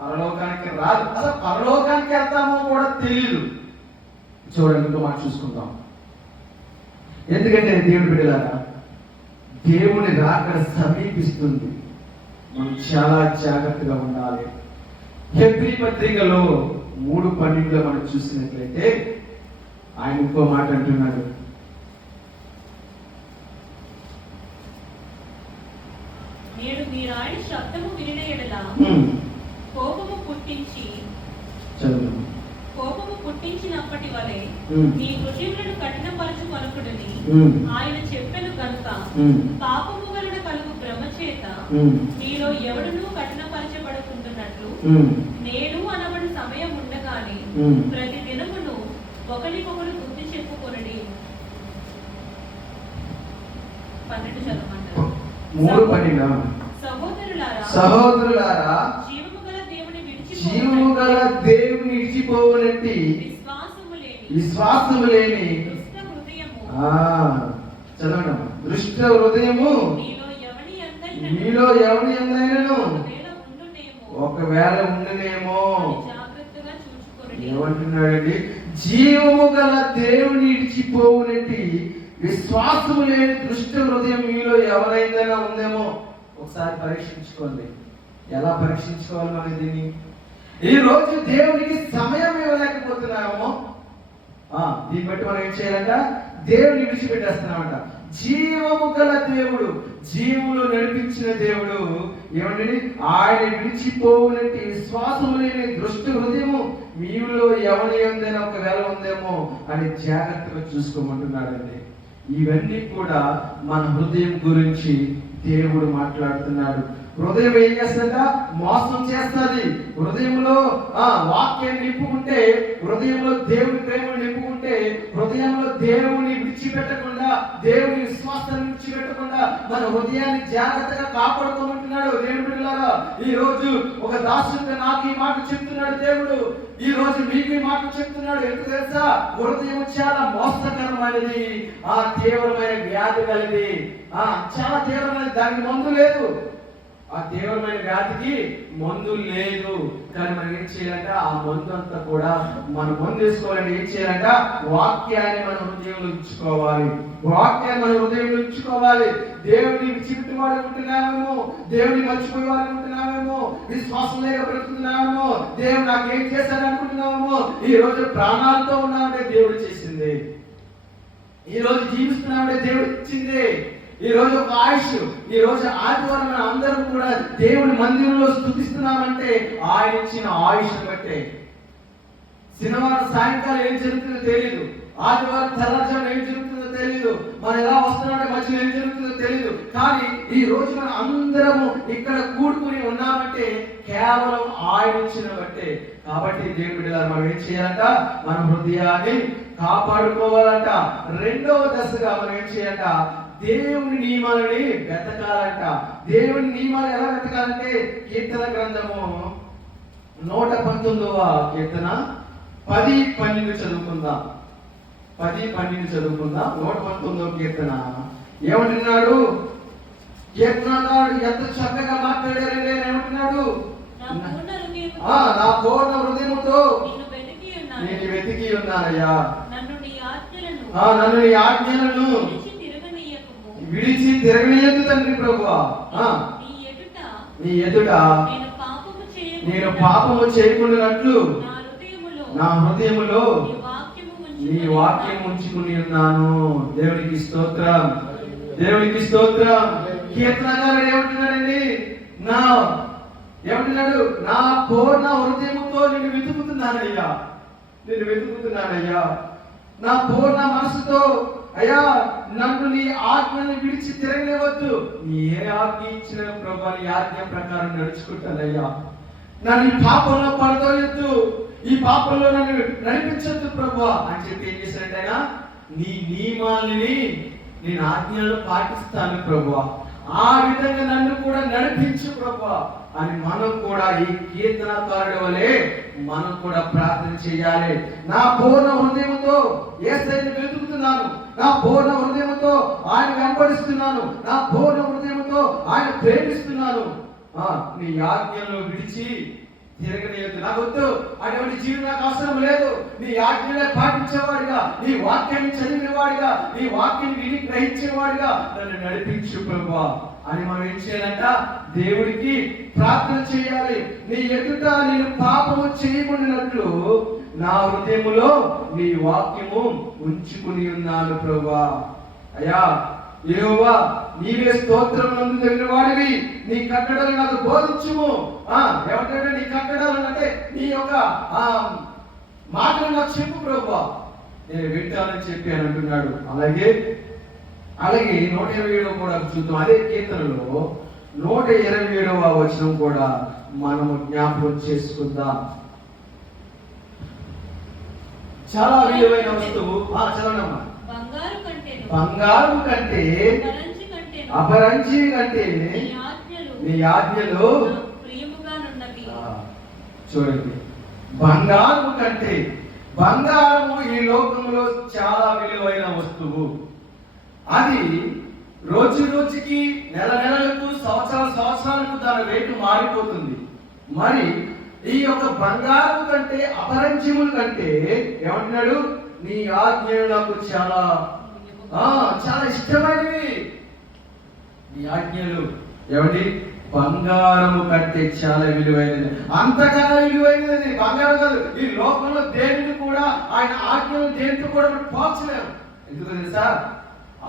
పరలోకానికి రాదు. అసలు పరలోకానికి వెళ్తామో కూడా తెలియదు. చూడండి, ఇంకో మాట చూసుకుందాం. ఎందుకంటే దేవుని బిడ్డలారా, దేవుని రాకడ సమీపిస్తుంది. మనం చాలా జాగ్రత్తగా ఉండాలి. హెబ్రీ పత్రికలో 3:12 మనం చూసినట్లయితే ఆయన ఇంకో మాట అంటున్నాడు. నేడు మీరు ఆయన శబ్దము వినిన యెడల కోపము పుట్టించినప్పటి వలె మీ హృదయములను కఠినపరచుకొనకుడని ఆయన చెప్పెను కనుక పాపము వలన కలుగు భ్రమ చేత మీలో ఎవడునూ కఠినపరచబడుకుంటున్నట్లు నేడు అనబడు సమయం ఉండగానే ప్రతి దినమును ఒకరికొకరు బుద్ధి చెప్పుకొనడి. 12 చదవమంటారు. 3:12 సహోదరులారా, జీవము గల దేవుని విడిచిపోవునట్టి విశ్వాసము లేని చదవండి. దుష్ట హృదయము మీలో ఎవని ఎందైనను ఒకవేళ ఉండునేమో. ఏమంటున్నాడండి? జీవము గల దేవుని విడిచిపోవునట్టి విశ్వాసము లేని దుష్ట హృదయం మీలో ఎవరైనా ఉందేమో ఒకసారి పరీక్షించుకోండి. ఎలా పరీక్షించుకోవాలి మనం దీన్ని? ఈ రోజు దేవునికి సమయం ఇవ్వలేకపోతున్నామో దీన్ని బట్టి మనం ఏం చేయాలంట? దేవుని విడిచిపెట్టేస్తున్నామంట. జీవము గల దేవుడు, జీవులు నడిపించిన దేవుడు ఏమంటే ఆయన విడిచిపోవునట్టి విశ్వాసము లేని దుష్ట హృదయము మీలో ఎవరి ఉందేనా ఒకవేళ ఉందేమో అని జాగ్రత్తగా చూసుకోమంటున్నాడండి. ఇవన్నీ కూడా మన హృదయం గురించి దేవుడు మాట్లాడుతున్నాడు. హృదయం ఏం చేస్తుందంట? మోసం చేస్తుంది. హృదయంలో వాక్యాన్ని నింపుకుంటే, హృదయంలో దేవుని ప్రేమను నింపుకుంటే, హృదయంలో దేవుని విడిచిపెట్టకుండా, దేవుని విశ్వాసాన్ని విడిచిపెట్టకుండా మన హృదయాన్ని జాగ్రత్తగా కాపాడుకోమంటున్నాడు. దేవుని బిడ్డలారా, ఈ రోజు ఒక దాసుడు నాకు ఈ మాట చెప్తున్నాడు దేవుడు. ఈ రోజు మీకు ఈ మాట చెప్తున్నాడు. ఎందుకు తెలుసా? హృదయం చాలా మోసకరమైనది, తీవ్రమైన వ్యాధి కలిగి, చాలా తీవ్రమైనది. దానికి మందు లేదు. ఆ తీవ్రమైన వ్యాధికి మందు లేదు. కానీ మనం ఏం చేయాలంట? ఆ మందు అంతా కూడా మనం మందు వేసుకోవాలంటే ఏం చేయాలంట? వాక్యాన్ని మన హృదయంలో ఉంచుకోవాలి. వాక్యాన్ని మన హృదయంలో ఉంచుకోవాలి. దేవుడిని విడిచిపెట్టి వాడు ఉంటున్నామేమో, దేవుడిని మర్చిపోయే వాడు ఉంటున్నామేమో, విశ్వాసం లేక బ్రతుకుతున్నామేమో, దేవుడు నాకేం చేశాడు అనుకుంటున్నామేమో. ఈ రోజు ప్రాణాలతో ఉన్నామంటే దేవుడు చేసింది. ఈ రోజు జీవిస్తున్నామంటే దేవుడు ఇచ్చింది. ఈ రోజు ఒక ఆయుష్, ఈ రోజు ఆదివారం మనం అందరం కూడా దేవుడి మందిరంలో స్తుతిస్తున్నామంటే ఆయన ఇచ్చిన ఆయుష్ బట్టే. శనివారం సాయంకాలం ఏం జరుగుతుందో తెలియదు, ఆదివారం తెల్లవారుజామున ఏం జరుగుతుందో తెలియదు, మనం ఎలా వస్తున్నామంటే మధ్యలో ఏం జరుగుతుందో తెలియదు. కానీ ఈ రోజు మనం అందరము ఇక్కడ కూడుకుని ఉన్నామంటే కేవలం ఆయన ఇచ్చిన బట్టే. కాబట్టి దేవుడి బిడ్డలారా, మనం ఏం చేయాలంట? మన హృదయాన్ని కాపాడుకోవాలంట. రెండవ దశగా మనం ఏం చేయాలంట? దేవుని నియమాలని వెతకాలంట. దేవుని నియమాలు ఎలా వెతకాలంటే కీర్తన గ్రంథము 119వ కీర్తన 10-12 చదువుకుందాం. 10-12 చదువుకుందాం. 119వ కీర్తన ఏమంటున్నాడు? కీర్తనకారుడు ఎంత చక్కగా మాట్లాడారండి. ఏమంటున్నాడు? నా పూర్ణ హృదయముతో నేను వెతికి ఉన్నానయ్యా, నన్ను నీ ఆజ్ఞలను విడిచి తిరగనీయద్దు తండ్రి ప్రభువా. నీ ఎదుట నేను పాపము చేయకుండానట్లు నా హృదయములో నీ వాక్యం ఉంచుకుని ఉన్నాను. దేవునికి స్తోత్రం, దేవునికి స్తోత్రం. కీర్తనకారుడు ఏమంటున్నాడండి? ఏమంటున్నాడు? నా పూర్ణ హృదయముతో నేను వెతుకుతున్నానయ్యా, నేను వెతుకుతున్నానయ్యా, నా పూర్ణ మనసుతో అయ్యా నన్ను నీ ఆజ్ఞను విడిచి తిరగలేవద్దు. నీ ఏ ఆజ్ఞ ఇచ్చిన ప్రభా నీ ఆజ్ఞ ప్రకారం నడుచుకుంటానయ్యా. నన్ను ఈ పాపంలో పడదోయొద్దు, ఈ పాపంలో నన్ను నడిపించొద్దు ప్రభా అని చెప్పి ఏం చేశాడంటే ఆయన నీ నియమాలని నేను ఆజ్ఞలను పాటిస్తాను ప్రభా, ఆ విధంగా నన్ను కూడా నడిపించు ప్రభా అని మనం కూడా ఈ కీర్తనకారుడి వలె మనం కూడా ప్రార్థన చేయాలి. నా పూర్ణ హృదయంతో యేసయ్యను వెతుకుతున్నాను, నా పూర్ణ హృదయంతో ఆయన వెంబడిస్తున్నాను, నా పూర్ణ హృదయంతో ఆయన ప్రేమిస్తున్నాను. నీ ఆజ్ఞలను విడిచి తిరగనీయద్దు. నాకు వద్దు అటువంటి జీవితం, నాకు అవసరం లేదు. నీ ఆజ్ఞలే పాటించేవాడిగా, నీ వాక్యాన్ని చదివినవాడిగా, నీ వాక్యాన్ని విని గ్రహించేవాడిగా నన్ను నడిపించు ప్రభువా అని మనం ఏం చేయాలంట? దేవుడికి ప్రార్థన చేయాలి. నీ ఎదుట నేను పాపము చేయకుండానట్లు నా హృదయములో నీ వాక్యము ఉంచుకుని ఉన్నాను ప్రభువా. అయ్యా యెహోవా నీవే స్తోత్రం నందు వాడివి, నీ కట్టడలు నాకు బోధించుము. ఏమంటే నీ కట్టడలు అంటే నీ యొక్క మాటలు నాకు చెప్పు ప్రభువా, నేను వింటానని చెప్పి అని అంటున్నాడు. అలాగే 127 కూడా చూద్దాం. అదే కీర్తనలో 127వ వచనం కూడా మనము జ్ఞాపకం చేసుకుందాం. చాలా విలువైన వస్తువు. చదవనమ్మా. బంగారు కంటే అపరంజి కంటే నీ ఆజ్ఞలు చూడండి. బంగారు కంటే, బంగారము ఈ లోకంలో చాలా విలువైన వస్తువు. అది రోజు రోజుకి నెల నెలలకు సంవత్సరాలకు దాని రేటు మారిపోతుంది. మరి ఈ యొక్క బంగారు కంటే అపరంజిముల కంటే ఏమంటున్నాడు? నీ ఆజ్ఞలు నాకు చాలా చాలా ఇష్టమైనవి. నీ ఆజ్ఞలు ఏమిటి? బంగారము కంటే చాలా విలువైనది. అంతకన్నా విలువైనది బంగారం కాదు. ఈ లోకంలో దేనిని కూడా ఆయన ఆజ్ఞలు దేనితో కూడా మనం పోల్చలేము. ఎందుకు తెలుసా?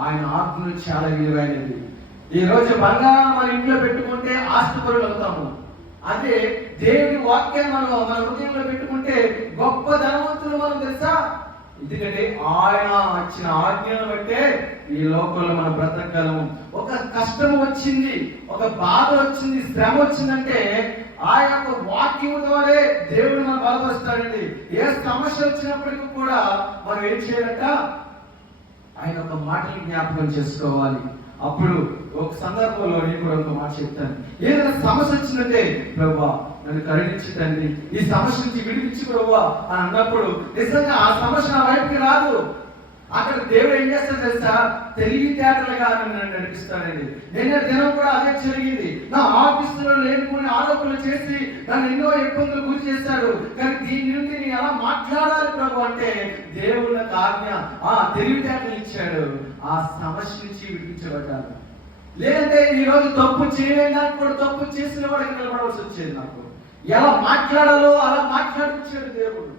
ఆయన ఆజ్ఞలు చాలా విలువైనది. ఈ రోజు బంగారం మన ఇంట్లో పెట్టుకుంటే ఆస్తిపరులు అవుతాము. అదే దేవుని వాక్యాన్ని మనం మన హృదయంలో పెట్టుకుంటే గొప్ప ధనవంతులు మనం తెలుసా? ఎందుకంటే ఆయన వచ్చిన ఆజ్ఞను బట్టే ఈ లోకంలో మనం బ్రతకగలము. ఒక కష్టం వచ్చింది, ఒక బాధ వచ్చింది, శ్రమ వచ్చిందంటే ఆ యొక్క వాక్యం ద్వారా దేవుడు మనం బలపరుస్తాడండి. ఏ సమస్య వచ్చినప్పటికీ కూడా మనం ఏం చేయాలంట? ఆయన ఒక మాటని జ్ఞాపకం చేసుకోవాలి. అప్పుడు ఒక సందర్భంలో నేను కూడా ఒక మాట చెప్తాను. ఏదైనా సమస్య వచ్చిందంటే ప్రభువా నన్ను కరుణించు తండ్రి, ఈ సమస్య నుంచి విడిపించు ప్రభువా అని అన్నప్పుడు నిజంగా ఆ సమస్య నా వైపుకి రాదు. అక్కడ దేవుడు ఏం చేస్తాడు తెలుసా? తెలివితేటలుగా నన్ను నడిపిస్తాడండి. నిన్న దినం కూడా అదే జరిగింది. నా ఆఫీసులో లేని ఆరోపణలు చేసి నన్ను ఎన్నో ఇబ్బందులు గురి చేశాడు. కానీ దీని నుండి నేను ఎలా మాట్లాడాలి ప్రభు అంటే దేవుడు నాకు ఆజ్ఞ తెలివితేటలు ఇచ్చాడు. ఆ సమస్య నుంచి విడిపించబడ్డాను. లేదంటే ఈ రోజు తప్పు చేయలేడానికి కూడా తప్పు చేసిన వాడికి నిలబడవలసి వచ్చేది. నాకు ఎలా మాట్లాడాలో అలా మాట్లాడించాడు దేవుడు.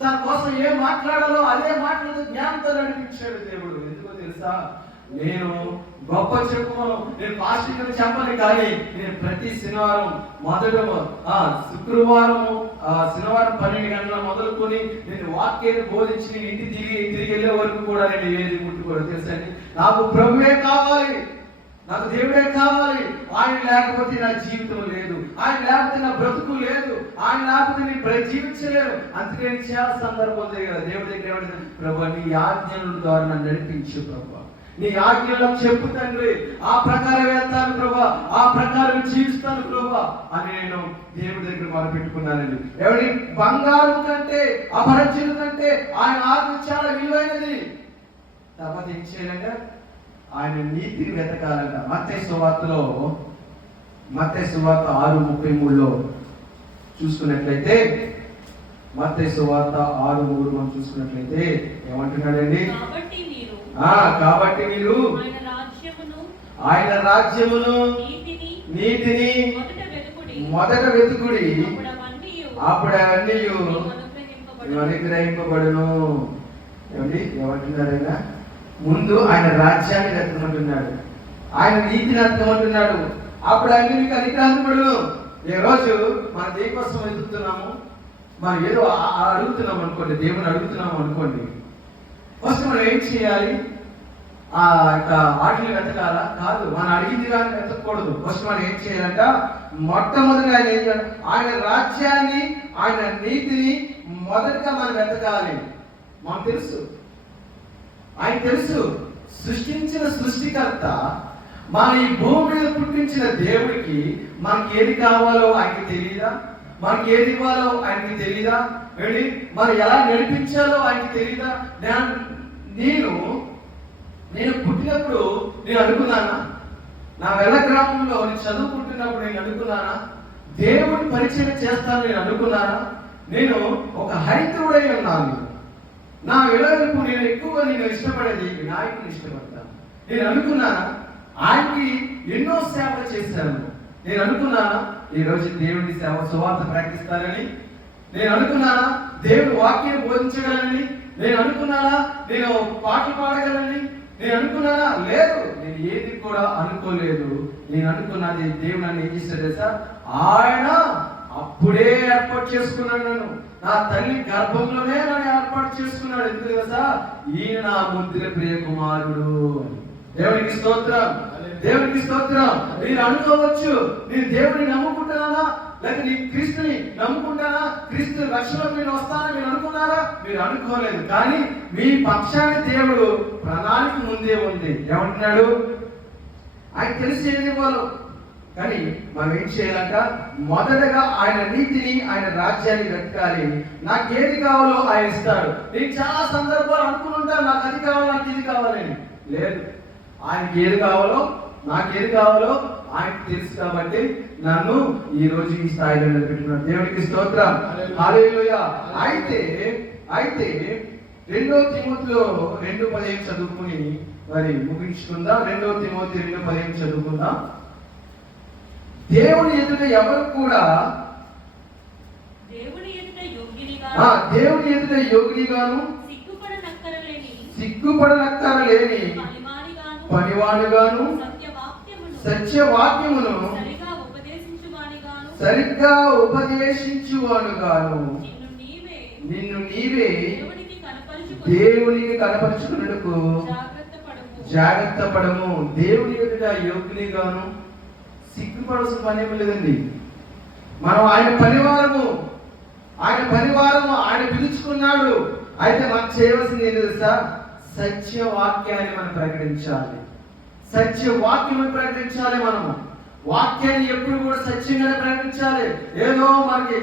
తన కోసం ఏం మాట్లాడాలో అదే మాటలతో జ్ఞానంతో నడిపించాడు దేవుడు. ఎందుకో తెలుసా? నేను గొప్ప చెప్పుకోను, నేను పాస్టర్ చెప్పను, కానీ నేను ప్రతి శనివారం శుక్రవారము శనివారం 12 గంటల మొదలుకొని నేను వాక్యాన్ని బోధించి నేను ఇంటి తిరిగి వెళ్ళే వరకు కూడా నేను ఏది ముట్టుకోవడం తెలుసా? నాకు ప్రభువే కావాలి, నాకు దేవుడే కావాలి. ఆయన లేకపోతే నా జీవితం లేదు, ఆయన లేకపోతే నా బ్రతుకు లేదు, ఆయన లేకపోతే నేను జీవించలేను. అందుకే నేను చాలా సందర్భం కదా దేవుడి దగ్గర ప్రభు నీ ఆజ్ఞల ద్వారా నన్ను నడిపించు ప్రభు, నీ ఆజ్ఞలో చెప్పు తండ్రి, ఆ ప్రకారం వెళ్తాను ప్రభా, ఆ ప్రకారం జీవిస్తాను ప్రభా అని నేను దేవుడి దగ్గర మొదలుపెట్టుకున్నానండి. ఎవరి బంగారం కంటే అపరంజుల కంటే ఆయన ఆజ్ఞ చాలా విలువైనది. తర్వాత ఏం చేయాలంటే ఆయన నీతిని వెతకాలంట. మత్తయి సువార్తలో మత్తయి సువార్త 6:33లో చూసుకున్నట్లయితే, మత్తయి సువార్త 6:3 మనం చూసుకున్నట్లయితే ఏమంటున్నాడండి? కాబట్టి మీరు ఆయన రాజ్యమును నీతిని మొదట వెతుకుడి, అప్పుడు అవన్నీ అనుగ్రహింపబడును. ఏమండి ఏమంటున్నాడు? ముందు ఆయన రాజ్యాన్ని వెతకమంటున్నాడు, ఆయన నీతిని వెతకమంటున్నాడు, అప్పుడు అన్ని మీకు అనుగ్రహింపబడును. ఏ రోజు మన దేని కోసం వెతుకుతున్నాము, మనం ఏదో అడుగుతున్నాం అనుకోండి, దేవుని అడుగుతున్నాము అనుకోండి, ఫస్ట్ మనం ఏం చేయాలి? ఆ యొక్క వాటిని వెతకాలా? కాదు, మనం అడిగింది కానీ వెతకూడదు. ఫస్ట్ మనం ఏం చేయాలంట? మొట్టమొదటి ఆయన ఏం చేయాలి? ఆయన రాజ్యాన్ని, ఆయన నీతిని మొదటిగా మనం వెతకాలి. మనకు తెలుసు, ఆయన తెలుసు, సృష్టించిన సృష్టికర్త, మన ఈ భూమి మీద పుట్టించిన దేవుడికి మనకి ఏది కావాలో ఆయనకి తెలియదా? మనకి ఏది ఇవ్వాలో ఆయనకి తెలియదా? మనం ఎలా నడిపించాలో ఆయనకి తెలియదా? నేను పుట్టినప్పుడు నేను అనుకున్నానా? నా వెల్ల గ్రామంలో నేను చదువుకుంటున్నప్పుడు నేను అనుకున్నానా? దేవుడి పరిచయం చేస్తాను నేను అనుకున్నానా? నేను ఒక హైందవుడై ఉన్నాను. నా వెలుగు నేను ఎక్కువగా ఇష్టపడేది వినాయకుని ఇష్టపడతాను. నేను అనుకున్నానా? ఆయనకి ఎన్నో సేవలు చేశాను. నేను అనుకున్నానా ఈరోజు దేవుడి సేవ సువార్త ప్రకటిస్తానని? నేను అనుకున్నానా దేవుడి వాక్యం బోధించగలనని? నేను అనుకున్నానా నేను పాటలు పాడగలని? నేను అనుకున్నానా? లేదు, నేను ఏది కూడా అనుకోలేదు. నేను అనుకున్నది దేవుడు నన్ను ఏం చేశాడు తెలుసా? ఆయన అప్పుడే ఏర్పాటు చేసుకున్నాడు నన్ను. నా తల్లి గర్భంలోనే నన్ను ఏర్పాటు చేసుకున్నాడు. ఎందుకు తెలుసా? ఈయన నా ముద్ర ప్రియ కుమారుడు అని. దేవునికి స్తోత్రం, దేవునికి స్తోత్రం. మీరు అనుకోవచ్చు, నేను దేవుడిని నమ్ముకుంటున్నానా, లేక నీ క్రీస్తుని నమ్ముకుంటానా, క్రీస్తు రక్షణకు నేను వస్తానని మీరు అనుకున్నారా? మీరు అనుకోలేదు. కానీ మీ పక్షాన్ని దేవుడు ప్రణాళిక ముందే ఉంది. ఏమంటున్నాడు? ఆయన తెలిసి ఏది ఇవ్వాలో. కానీ మనం ఏం చేయాలంట? మొదటగా ఆయన నీతిని, ఆయన రాజ్యాన్ని వెతకాలి. నాకు ఏది కావాలో ఆయన ఇస్తాడు. నేను చాలా సందర్భాలు అనుకుని ఉంటాను, నాకు అది కావాలి, నాకు ఇది కావాలని. లేదు, ఆయనకి ఏది కావాలో, నాకు ఏది కావాలో ఆయనకు తెలుసు. కాబట్టి నన్ను ఈ రోజు ఈ స్థాయిలో నిలబెట్టుకున్నాడు. దేవుడికి స్తోత్రం, హల్లెలూయా. అయితే 2 తిమోతిలో 2:15 చదువుకుని మరి ముగించుకుందాం. 2 తిమోతి 2:15 చదువుకుందాం. దేవుని ఎదుట ఎవరు కూడా దేవుని ఎదుట యోగినిగాను సిగ్గుపడనక్కరలేని పనివాడుగాను సత్యవాక్యమును సరిగ్గా ఉపదేశించువాడుగాను నిన్ను నీవే దేవునికి కనపరుచుకున్నకు జాగ్రత్త పడము. దేవుని ఎదుట యోగ్యునిగాను సిగ్గుపడాల్సిన పనేమి లేదండి. మనం ఆయన పరివారము, ఆయన పిలుచుకున్నాడు. అయితే మనం చేయవలసింది ఏంటి తెలుసా? సత్యవాక్యాన్ని మనం ప్రకటించాలి. సత్యవాక్యం ప్రకటించాలి. మనము వాక్యాన్ని ఎప్పుడు కూడా సత్యంగానే ప్రకటించాలి. ఏదో మనకి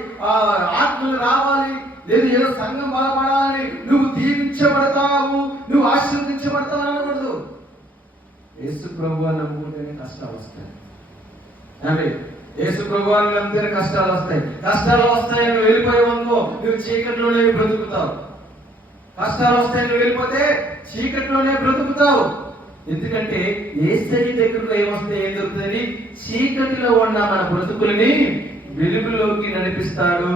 ఆత్మలు రావాలి, లేదు ఏదో సంఘం బలపడాలని, నువ్వు దీవించబడతావు, నువ్వు ఆశీర్వదించబడతావు అనకూడదు. యేసు ప్రభువుని నమ్ముకుంటేనే కష్టాలు వస్తాయి. యేసు ప్రభువుని నమ్మితేనే కష్టాలు వస్తాయి. కష్టాలు వస్తాయి నువ్వు వెళ్ళిపోయావనుకో, నువ్వు చీకట్లోనే బ్రతుకుతావు. కష్టాలు వస్తాయి నువ్వు వెళ్ళిపోతే చీకట్లోనే బ్రతుకుతావు. ఎందుకంటే యేసయ్య దగ్గరకు ఏమొస్తే ఏం దొరుకుతుంది? చీకటిలో ఉన్న మన బ్రతుకులని వెలుగులోకి నడిపిస్తాడు.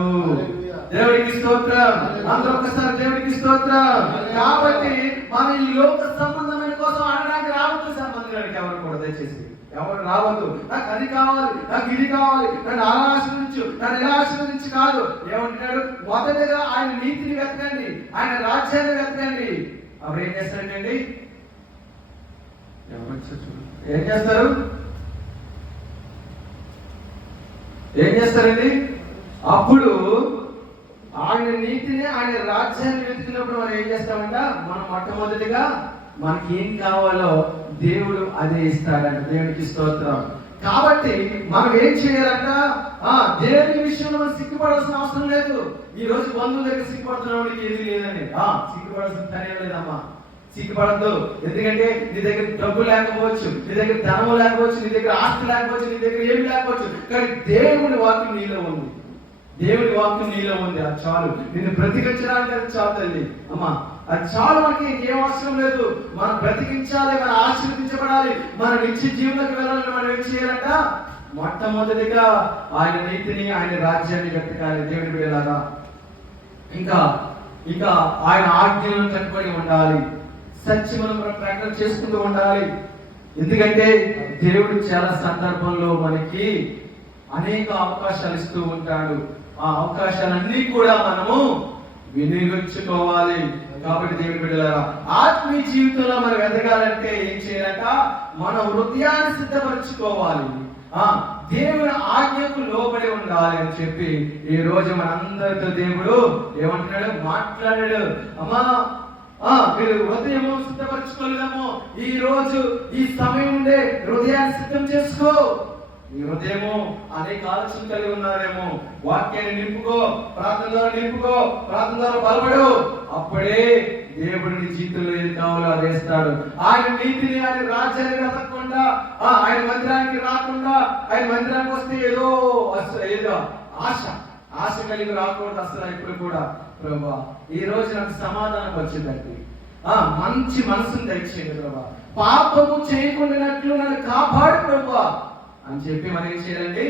దేవుడికి స్తోత్రం. అందరూ ఒక్కసారి దేవుడికి స్తోత్రం. కాబట్టి మనం ఈ లోక సంబంధమైన కోసం అనడానికి రావద్దు. సంబంధానికి ఎవరు కూడా దయచేసి ఎవరు రావద్దు. నాకు అది కావాలి, నాకు ఇది కావాలి, నన్ను అలా ఆశీర్వదించు, నన్ను ఎలా ఆశీర్వదించు కాదు. ఏమంటున్నాడు? మొదటగా ఆయన నీతిని వెతకండి, ఆయన రాజ్యాన్ని వెతకండి. అప్పుడు ఏం చేస్తారండి? ఏం చేస్తారండి? అప్పుడు ఆయన నీతిని, ఆయన రాజ్యాన్ని వెతికినప్పుడు మనం ఏం చేస్తామంట? మనం మొట్టమొదటిగా మనకి ఏం కావాలో దేవుడు అదే ఇస్తాడంట. దేవునికి స్తోత్రం. కాబట్టి మనం ఏం చేయాలంట, దేవుని విషయంలో మనం సిగ్గుపడాల్సిన అవసరం లేదు. ఈ రోజు బంధువుల దగ్గర సిగ్గుపడుతున్నవాడికి ఏది లేదని సిగ్గుపడాల్సిన పని లేదమ్మా. సిగ్గుపడద్దు. ఎందుకంటే నీ దగ్గర డబ్బు లేకపోవచ్చు, నీ దగ్గర ధనము లేకపోవచ్చు, నీ దగ్గర ఆస్తి లేకపోవచ్చు, నీ దగ్గర ఏమి లేకపోవచ్చు, కానీ దేవుని వాక్యం నీలో ఉంది. దేవుని వాక్యం నీలో ఉంది. అది చాలు. నిన్ను బ్రతికించడానికి అది చాలు తల్లి. అమ్మా అది చాలు. మనకి ఇంకేం అవసరం లేదు. మనం బ్రతికించాలి, మనం ఆశీర్వదించబడాలి, మన నిత్య జీవులకు వెళ్ళాలని మనం ఏం చేయాలంట, మొట్టమొదటిగా ఆయన నీతిని, ఆయన రాజ్యాన్ని వెతకాలి. దేవుని బిడ్డలారా, ఇంకా ఇంకా ఆయన ఆజ్ఞలను కట్టుబడి ఉండాలి. సత్యమును ప్రకటన చేసుకుంటూ ఉండాలి. ఎందుకంటే దేవుడు చాలా సందర్భంలో మనకి అనేక అవకాశాలు ఇస్తూ ఉంటాడు. ఆ అవకాశాలన్నీ కూడా మనము వినియోగించుకోవాలి. కాబట్టి దేవుని బిడ్డలారా, ఆత్మీయ జీవితంలో మనం ఎదగాలంటే ఏం చేయాలంట, మన హృదయాన్ని సిద్ధపరచుకోవాలి. దేవుని ఆజ్ఞకు లోబడి ఉండాలి అని చెప్పి ఈ రోజు మనందరితో దేవుడు ఏమంటున్నాడు, మాట్లాడాడు. అమ్మా మీరు హృదయము సిద్ధపరచుకోలేదేమో, ఈ రోజు ఈ సమయం ఉండే హృదయాన్ని సిద్ధం చేసుకో. నీ హృదయము అనేక ఆలోచనలు కలిగి ఉన్నారేమో, వాక్యాన్ని నింపుకో, ప్రార్థన ద్వారా నింపుకో, ప్రార్థన ద్వారా బలపడు. అప్పుడే దేవుడు నీ జీవితంలో ఏది కావాలో అది వేస్తాడు. ఆయన నీతిని, ఆయన రాజ్యాన్ని వెతకకుండా, ఆయన మందిరానికి రాకుండా, ఆయన మందిరానికి వస్తే ఏదో ఆశ కలిగి రాకూడదు అసలు. ఇప్పుడు కూడా ప్రభా ఈ రోజు నాకు సమాధానం వచ్చిందండి, మంచి మనసును దయచేయండి ప్రభా, పాపము చేయకుండానట్లు నన్ను కాపాడు ప్రభా అని చెప్పి మనం ఏం చేయాలండి,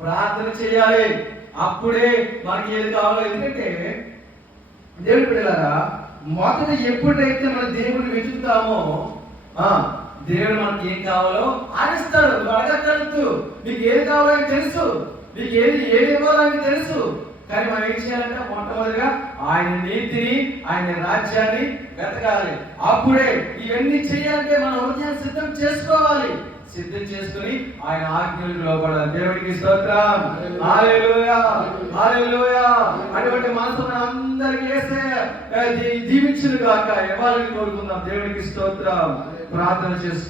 ప్రార్థన చేయాలి. అప్పుడే మనకి ఏది కావాలో. ఎందుకంటే దేవుని బిడ్డలారా, మొదట ఎప్పుడైతే మన దేవుడిని వెతుకుతామో దేవుడు మనకి ఏం కావాలో ఆడిస్తాడు. నువ్వు అడగగలదు. నీకు ఏది కావాలో అని తెలుసు, నీకు ఏది ఇవ్వాలో అని తెలుసు. కానీ మనం ఏం చేయాలంటే మొట్టమొదటిగా ఆయన నీతిని, ఆయన రాజ్యాన్ని వెతకాలి. అప్పుడే ఇవన్నీ చేయాలంటే మన హృదయాన్ని సిద్ధం చేసుకోవాలి. సిద్ధం చేసుకుని ఆయన ఆజ్ఞలకు లోబడాలి. దేవుడికి స్తోత్రం. హల్లెలూయా, హల్లెలూయా. అటువంటి మనసు మన అందరికీ యేసయ్య దీవించును గాక. ఇవ్వాలని కోరుకుందాం. దేవుడికి స్తోత్రం. ప్రార్థన చేస్తున్నాం.